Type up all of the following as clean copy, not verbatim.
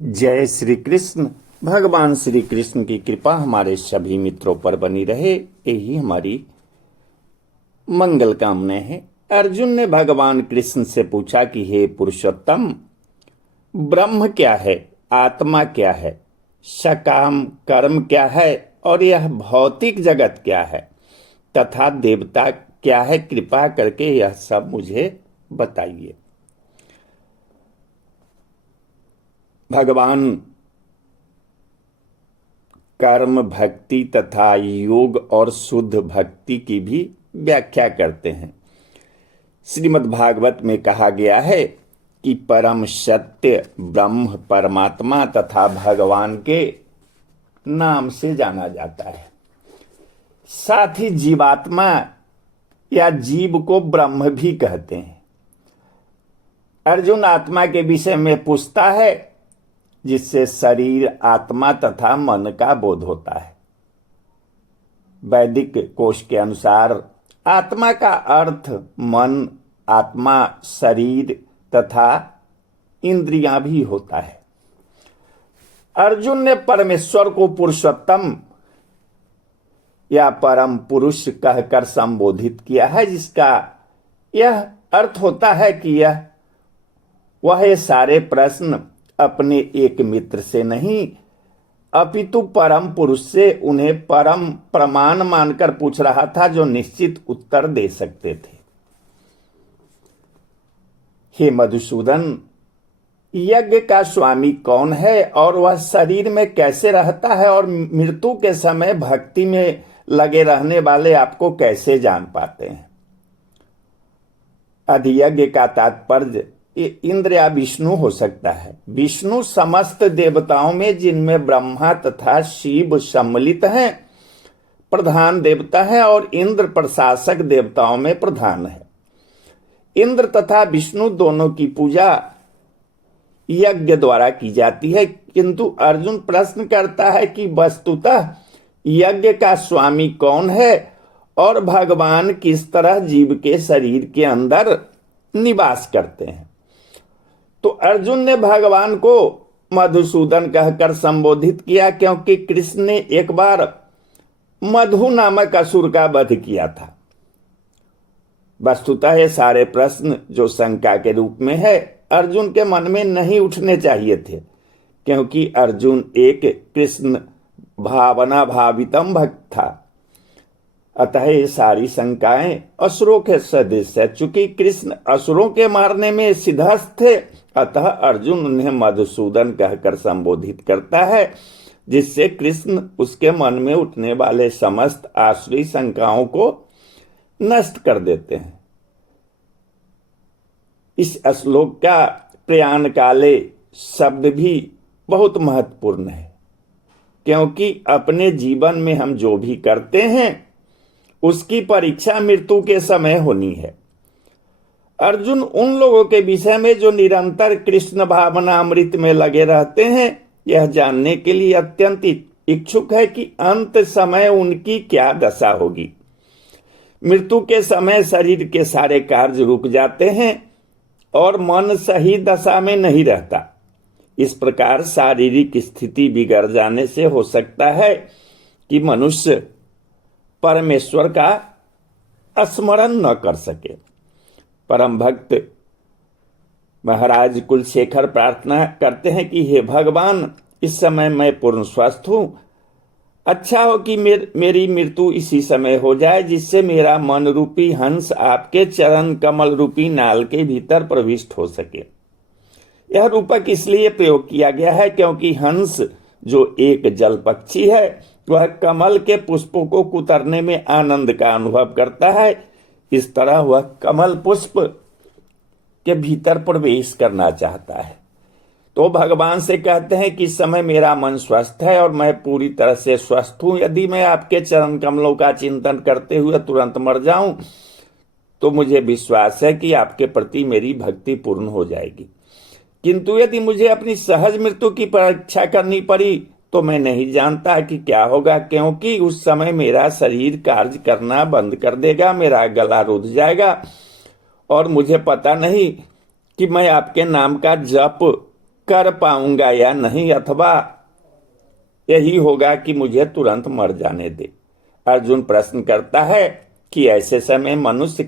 जय श्री कृष्ण। भगवान श्री कृष्ण की कृपा हमारे सभी मित्रों पर बनी रहे, यही हमारी मंगल कामना है। अर्जुन ने भगवान कृष्ण से पूछा कि हे पुरुषोत्तम, ब्रह्म क्या है, आत्मा क्या है, सकाम कर्म क्या है और यह भौतिक जगत क्या है तथा देवता क्या है, कृपा करके यह सब मुझे बताइए। भगवान कर्म, भक्ति तथा योग और शुद्ध भक्ति की भी व्याख्या करते हैं। श्रीमद् भागवत में कहा गया है कि परम सत्य ब्रह्म परमात्मा तथा भगवान के नाम से जाना जाता है। साथ ही जीवात्मा या जीव को ब्रह्म भी कहते हैं। अर्जुन आत्मा के विषय में पूछता है, जिससे शरीर, आत्मा तथा मन का बोध होता है। वैदिक कोश के अनुसार आत्मा का अर्थ मन, आत्मा, शरीर तथा इंद्रियां भी होता है। अर्जुन ने परमेश्वर को पुरुषोत्तम या परम पुरुष कहकर संबोधित किया है, जिसका यह अर्थ होता है कि वह सारे प्रश्न अपने एक मित्र से नहीं अपितु परम पुरुष से उन्हें परम प्रमाण मानकर पूछ रहा था, जो निश्चित उत्तर दे सकते थे। हे मधुसूदन, यज्ञ का स्वामी कौन है और वह शरीर में कैसे रहता है और मृत्यु के समय भक्ति में लगे रहने वाले आपको कैसे जान पाते हैं। अधियज्ञ का तात्पर्य इंद्र या विष्णु हो सकता है। विष्णु समस्त देवताओं में, जिनमें ब्रह्मा तथा शिव सम्मिलित हैं, प्रधान देवता है और इंद्र प्रशासक देवताओं में प्रधान है। इंद्र तथा विष्णु दोनों की पूजा यज्ञ द्वारा की जाती है, किंतु अर्जुन प्रश्न करता है कि वस्तुतः यज्ञ का स्वामी कौन है और भगवान किस तरह जीव के शरीर के अंदर निवास करते हैं। तो अर्जुन ने भगवान को मधुसूदन कहकर संबोधित किया, क्योंकि कृष्ण ने एक बार मधु नामक असुर का वध किया था। वस्तुतः ये सारे प्रश्न जो शंका के रूप में है, अर्जुन के मन में नहीं उठने चाहिए थे, क्योंकि अर्जुन एक कृष्ण भावना भावितम भक्त था। अतः ये सारी शंकाएं असुरों के सदृश है। चूंकि कृष्ण असुरों के मारने में सिद्धस्थ थे, अतः अर्जुन उन्हें मधुसूदन कहकर संबोधित करता है, जिससे कृष्ण उसके मन में उठने वाले समस्त आसुरी शंकाओं को नष्ट कर देते हैं। इस श्लोक का प्रयाण काले शब्द भी बहुत महत्वपूर्ण है, क्योंकि अपने जीवन में हम जो भी करते हैं उसकी परीक्षा मृत्यु के समय होनी है। अर्जुन उन लोगों के विषय में जो निरंतर कृष्ण भावना अमृत में लगे रहते हैं, यह जानने के लिए अत्यंत इच्छुक है कि अंत समय उनकी क्या दशा होगी। मृत्यु के समय शरीर के सारे कार्य रुक जाते हैं और मन सही दशा में नहीं रहता। इस प्रकार शारीरिक स्थिति बिगड़ जाने से हो सकता है कि मनुष्य परमेश्वर का स्मरण न कर सके। परम भक्त महाराज कुलशेखर प्रार्थना करते हैं कि हे भगवान, इस समय मैं पूर्ण स्वस्थ हूं। अच्छा हो कि मेरी मृत्यु इसी समय हो जाए, जिससे मेरा मन रूपी हंस आपके चरण कमल रूपी नाल के भीतर प्रविष्ट हो सके। यह रूपक इसलिए प्रयोग किया गया है क्योंकि हंस जो एक जल पक्षी है, वह कमल के पुष्पों को कुतरने में आनंद का अनुभव करता है। इस तरह वह कमल पुष्प के भीतर प्रवेश करना चाहता है। तो भगवान से कहते हैं कि इस समय मेरा मन स्वस्थ है और मैं पूरी तरह से स्वस्थ हूं। यदि मैं आपके चरण कमलों का चिंतन करते हुए तुरंत मर जाऊं, तो मुझे विश्वास है कि आपके प्रति मेरी भक्ति पूर्ण हो जाएगी। किंतु यदि मुझे अपनी सहज मृत्यु की परीक्षा करनी पड़ी, तो मैं नहीं जानता कि क्या होगा, क्योंकि उस समय मेरा शरीर कार्य करना बंद कर देगा, मेरा गला रुध जाएगा और मुझे पता नहीं कि मैं आपके नाम का जप कर पाऊंगा या नहीं, अथवा यही होगा कि मुझे तुरंत मर जाने दे। अर्जुन प्रश्न करता है कि ऐसे समय मनुष्य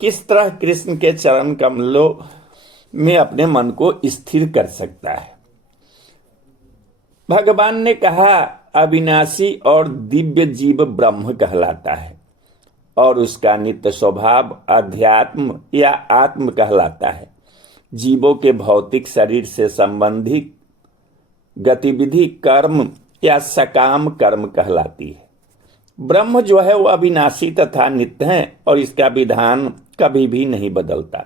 किस तरह कृष्ण के चरण कमलों में अपने मन को स्थिर कर सकता है। भगवान ने कहा, अविनाशी और दिव्य जीव ब्रह्म कहलाता है और उसका नित्य स्वभाव अध्यात्म या आत्म कहलाता है। जीवों के भौतिक शरीर से संबंधित गतिविधि कर्म या सकाम कर्म कहलाती है। ब्रह्म जो है वो अविनाशी तथा नित्य है और इसका विधान कभी भी नहीं बदलता,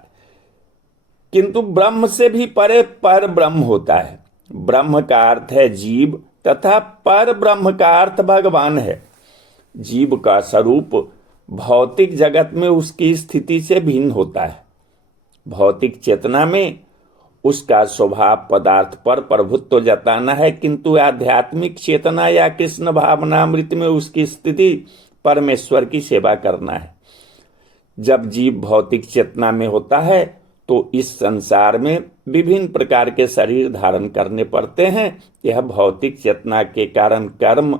किंतु ब्रह्म से भी परे पर ब्रह्म होता है। ब्रह्म का अर्थ है जीव तथा पर ब्रह्म का अर्थ भगवान है। जीव का स्वरूप भौतिक जगत में उसकी स्थिति से भिन्न होता है। भौतिक चेतना में उसका स्वभाव पदार्थ पर प्रभुत्व जताना है, किंतु आध्यात्मिक चेतना या कृष्ण भावनामृत में उसकी स्थिति परमेश्वर की सेवा करना है। जब जीव भौतिक चेतना में होता है तो इस संसार में विभिन्न प्रकार के शरीर धारण करने पड़ते हैं। यह भौतिक चेतना के कारण कर्म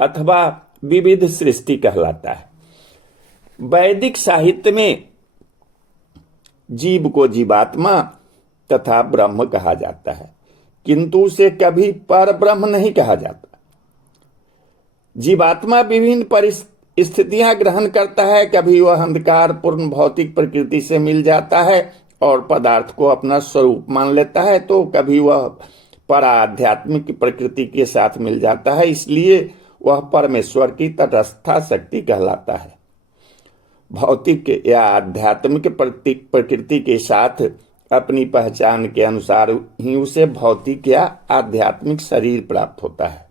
अथवा विविध सृष्टि कहलाता है। वैदिक साहित्य में जीव को जीवात्मा तथा ब्रह्म कहा जाता है, किंतु उसे कभी पर ब्रह्म नहीं कहा जाता। जीवात्मा विभिन्न परिस्थितियां ग्रहण करता है। कभी वह अंधकार पूर्ण भौतिक प्रकृति से मिल जाता है और पदार्थ को अपना स्वरूप मान लेता है, तो कभी वह पराध्यात्मिक प्रकृति के साथ मिल जाता है, इसलिए वह परमेश्वर की तटस्था शक्ति कहलाता है। भौतिक या आध्यात्मिक प्रकृति के साथ अपनी पहचान के अनुसार ही उसे भौतिक या आध्यात्मिक शरीर प्राप्त होता है।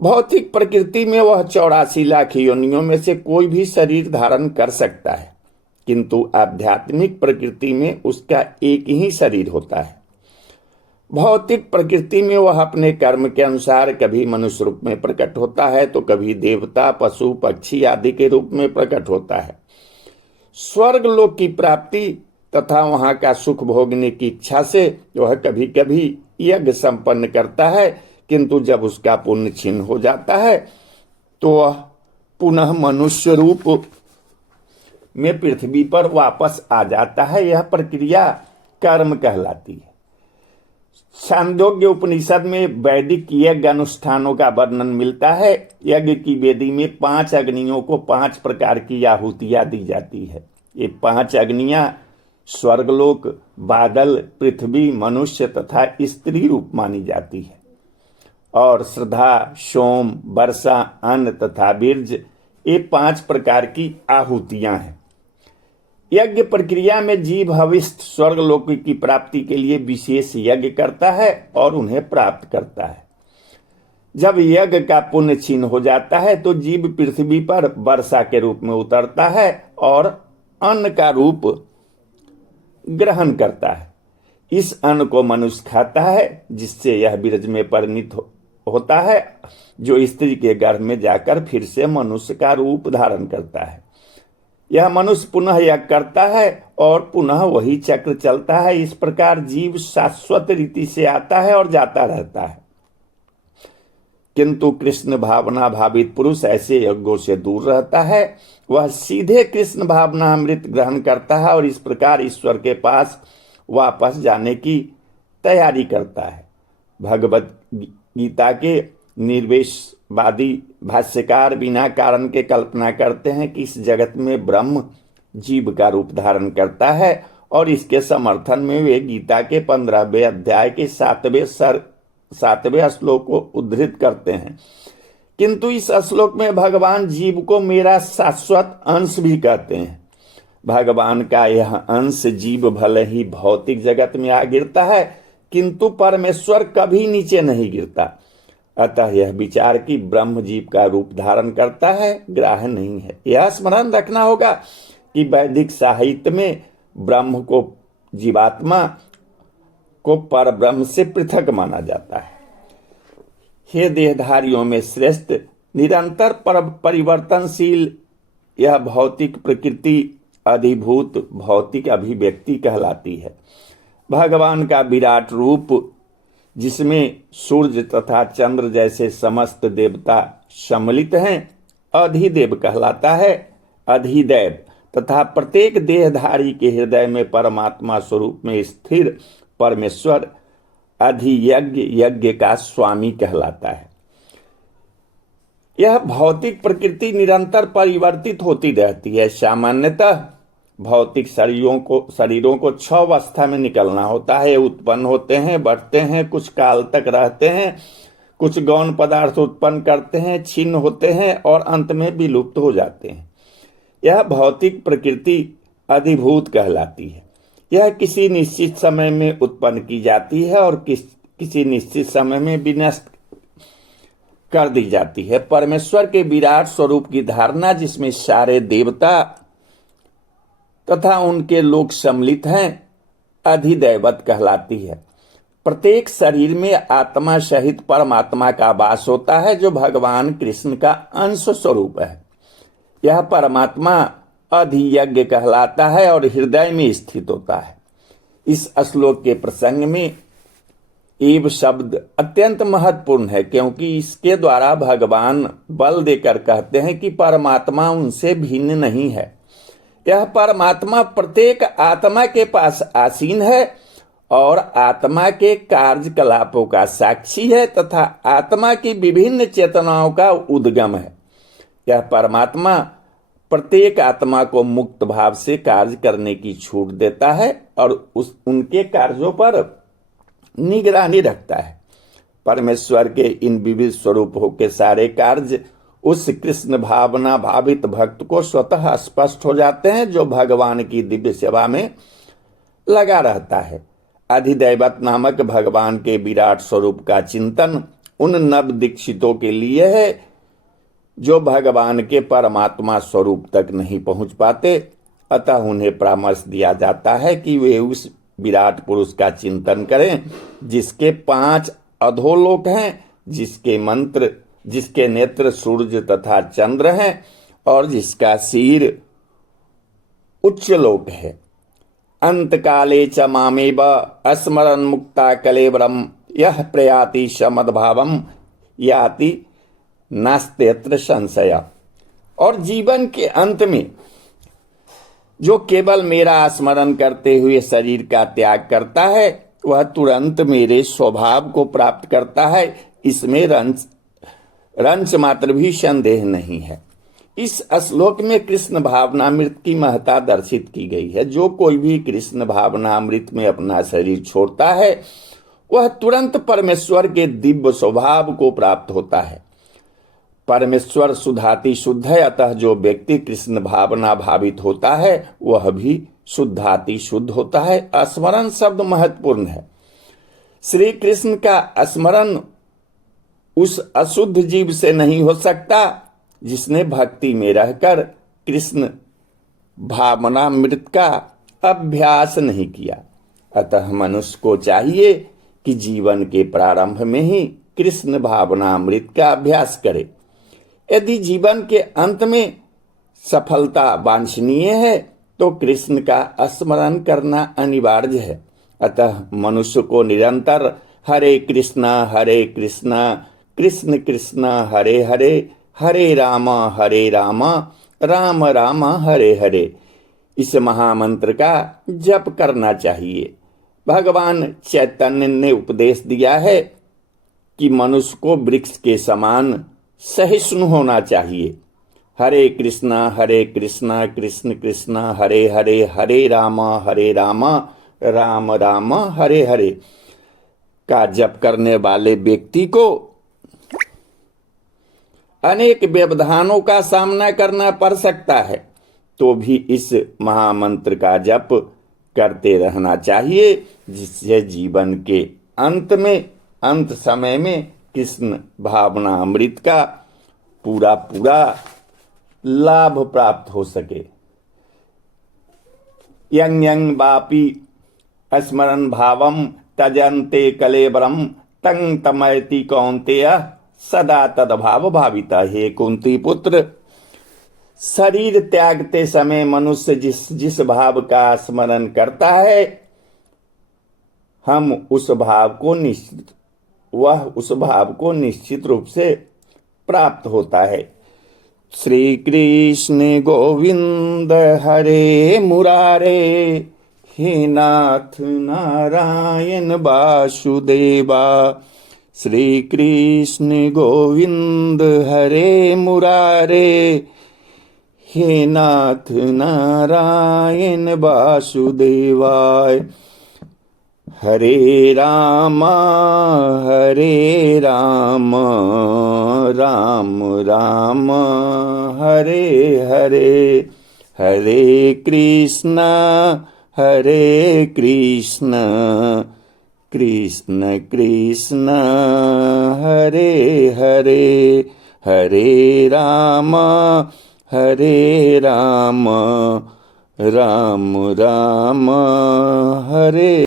भौतिक प्रकृति में वह 84 लाख योनियों में से कोई भी शरीर धारण कर सकता है, किंतु आध्यात्मिक प्रकृति में उसका एक ही शरीर होता है। भौतिक प्रकृति में वह अपने कर्म के अनुसार कभी मनुष्य रूप में प्रकट होता है तो कभी देवता, पशु, पक्षी आदि के रूप में प्रकट होता है। स्वर्ग लोक की प्राप्ति तथा वहां का सुख भोगने की इच्छा से वह कभी कभी यज्ञ संपन्न करता है, किंतु जब उसका पुण्य क्षीण हो जाता है तो वह पुनः मनुष्य रूप में पृथ्वी पर वापस आ जाता है। यह प्रक्रिया कर्म कहलाती है। छांदोग्य उपनिषद में वैदिक यज्ञ अनुष्ठानों का वर्णन मिलता है। यज्ञ की वेदी में 5 अग्नियों को 5 प्रकार की आहुतियां दी जाती है। ये 5 अग्नियां स्वर्गलोक, बादल, पृथ्वी, मनुष्य तथा स्त्री रूप मानी जाती है और श्रद्धा, सोम, वर्षा, अन्न तथा बीर्ज, ये 5 प्रकार की आहुतियां हैं। यज्ञ प्रक्रिया में जीव हविष्ठ स्वर्गलोक की प्राप्ति के लिए विशेष यज्ञ करता है और उन्हें प्राप्त करता है। जब यज्ञ का पुण्य क्षीण हो जाता है तो जीव पृथ्वी पर वर्षा के रूप में उतरता है और अन्न का रूप ग्रहण करता है। इस अन्न को मनुष्य खाता है, जिससे यह बीरज में परिणित होता है, जो स्त्री के गर्भ में जाकर फिर से मनुष्य का रूप धारण करता है। यह मनुष्य पुनः यज्ञ करता है और पुनः वही चक्र चलता है। इस प्रकार जीव शाश्वत रीति से आता है और जाता रहता है, किंतु कृष्ण भावना भावित पुरुष ऐसे यज्ञों से दूर रहता है। वह सीधे कृष्ण भावना अमृत ग्रहण करता है और इस प्रकार ईश्वर के पास वापस जाने की तैयारी करता है। भगवत गीता के निर्वेशवादी भाष्यकार बिना कारण के कल्पना करते हैं कि इस जगत में ब्रह्म जीव का रूप धारण करता है और इसके समर्थन में वे गीता के 15वें अध्याय के 7वें श्लोक को उद्धृत करते हैं, किंतु इस श्लोक में भगवान जीव को मेरा शाश्वत अंश भी कहते हैं। भगवान का यह अंश जीव भले ही भौतिक जगत में आ गिरता है, किंतु परमेश्वर कभी नीचे नहीं गिरता। अतः यह विचार कि ब्रह्म जीव का रूप धारण करता है ग्राह्य नहीं है। यह स्मरण रखना होगा कि वैदिक साहित्य में ब्रह्म को जीवात्मा को पर ब्रह्म से पृथक माना जाता है। हे देहधारियों में श्रेष्ठ, निरंतर परिवर्तनशील यह भौतिक प्रकृति अधिभूत भौतिक अभिव्यक्ति कहलाती है। भगवान का विराट रूप, जिसमें सूर्य तथा चंद्र जैसे समस्त देवता सम्मिलित हैं, अधिदेव कहलाता है। अधिदैव तथा प्रत्येक देहधारी के हृदय में परमात्मा स्वरूप में स्थिर परमेश्वर अधियज्ञ, यज्ञ का स्वामी कहलाता है। यह भौतिक प्रकृति निरंतर परिवर्तित होती रहती है। सामान्यतः भौतिक शरीरों को 6 अवस्था में निकलना होता है। उत्पन्न होते हैं, बढ़ते हैं, कुछ काल तक रहते हैं, कुछ गौण पदार्थ उत्पन्न करते हैं, छिन्न होते हैं और अंत में विलुप्त हो जाते हैं। यह भौतिक प्रकृति अधिभूत कहलाती है। यह किसी निश्चित समय में उत्पन्न की जाती है और किसी निश्चित समय में विनष्ट कर दी जाती है। परमेश्वर के विराट स्वरूप की धारणा, जिसमें सारे देवता तथा उनके लोग सम्मिलित हैं, अधिदैवत कहलाती है। प्रत्येक शरीर में आत्मा सहित परमात्मा का वास होता है, जो भगवान कृष्ण का अंश स्वरूप है। यह परमात्मा अधियज्ञ कहलाता है और हृदय में स्थित होता है। इस श्लोक के प्रसंग में एव शब्द अत्यंत महत्वपूर्ण है, क्योंकि इसके द्वारा भगवान बल देकर कहते हैं कि परमात्मा उनसे भिन्न नहीं है। यह परमात्मा प्रत्येक आत्मा के पास आसीन है और आत्मा के कार्यकलापों का साक्षी है तथा आत्मा की विभिन्न चेतनाओं का उद्गम है। यह परमात्मा प्रत्येक आत्मा को मुक्त भाव से कार्य करने की छूट देता है और उनके कार्यों पर निगरानी रखता है। परमेश्वर के इन विविध स्वरूपों के सारे कार्य उस कृष्ण भावना भावित भक्त को स्वतः स्पष्ट हो जाते हैं, जो भगवान की दिव्य सेवा में लगा रहता है। अधिदैवत नामक भगवान के विराट स्वरूप का चिंतन उन नव दीक्षितों के लिए है जो भगवान के परमात्मा स्वरूप तक नहीं पहुंच पाते। अतः उन्हें परामर्श दिया जाता है कि वे उस विराट पुरुष का चिंतन करें, जिसके 5 अधोलोक हैं, जिसके नेत्र सूर्य तथा चंद्र हैं और जिसका सिर उच्च लोक है। अंत काले च मामेव स्मरन् मुक्ता कलेवरम यह प्रयाति समद्भावम याति नास्त्यत्र संशय। और जीवन के अंत में जो केवल मेरा स्मरण करते हुए शरीर का त्याग करता है, वह तुरंत मेरे स्वभाव को प्राप्त करता है। इसमें रंच मात्र भी संदेह नहीं है। इस श्लोक में कृष्ण भावनामृत की महत्ता दर्शित की गई है। जो कोई भी कृष्ण भावनामृत में अपना शरीर छोड़ता है, वह तुरंत परमेश्वर के दिव्य स्वभाव को प्राप्त होता है। परमेश्वर शुद्धाति शुद्ध है, अतः जो व्यक्ति कृष्ण भावना भावित होता है वह भी शुद्धाति शुद्ध होता है। स्मरण शब्द महत्वपूर्ण है। श्री कृष्ण का स्मरण उस अशुद्ध जीव से नहीं हो सकता जिसने भक्ति में रहकर कृष्ण भावनामृत का अभ्यास नहीं किया। अतः मनुष्य को चाहिए कि जीवन के प्रारंभ में ही कृष्ण भावनामृत का अभ्यास करे। यदि जीवन के अंत में सफलता वांछनीय है तो कृष्ण का स्मरण करना अनिवार्य है। अतः मनुष्य को निरंतर हरे कृष्णा कृष्ण कृष्ण हरे हरे, हरे राम राम राम हरे हरे, इस महामंत्र का जप करना चाहिए। भगवान चैतन्य ने उपदेश दिया है कि मनुष्य को वृक्ष के समान सहिष्णु होना चाहिए। हरे कृष्णा कृष्ण कृष्ण हरे हरे, हरे राम राम राम हरे हरे का जप करने वाले व्यक्ति को अनेक व्यवधानों का सामना करना पड़ सकता है, तो भी इस महामंत्र का जप करते रहना चाहिए, जिससे जीवन के अंत समय में कृष्ण भावना अमृत का पूरा लाभ प्राप्त हो सके। यं यं वापि स्मरन् भावम तजन्ते कलेवरम तं तमयति कौन्तेय सदा तदभाव भाविता। हे कुंती पुत्र, शरीर त्यागते समय मनुष्य जिस भाव का स्मरण करता है, हम उस भाव को निश्चित रूप से प्राप्त होता है। श्री कृष्ण गोविंद हरे मुरारे, हे नाथ नारायण वासुदेवा। श्री कृष्ण गोविंद हरे मुरारे, हे नाथ नारायण वासुदेवाय। हरे राम राम राम हरे हरे, हरे कृष्ण कृष्ण कृष्ण हरे हरे, हरे राम राम राम हरे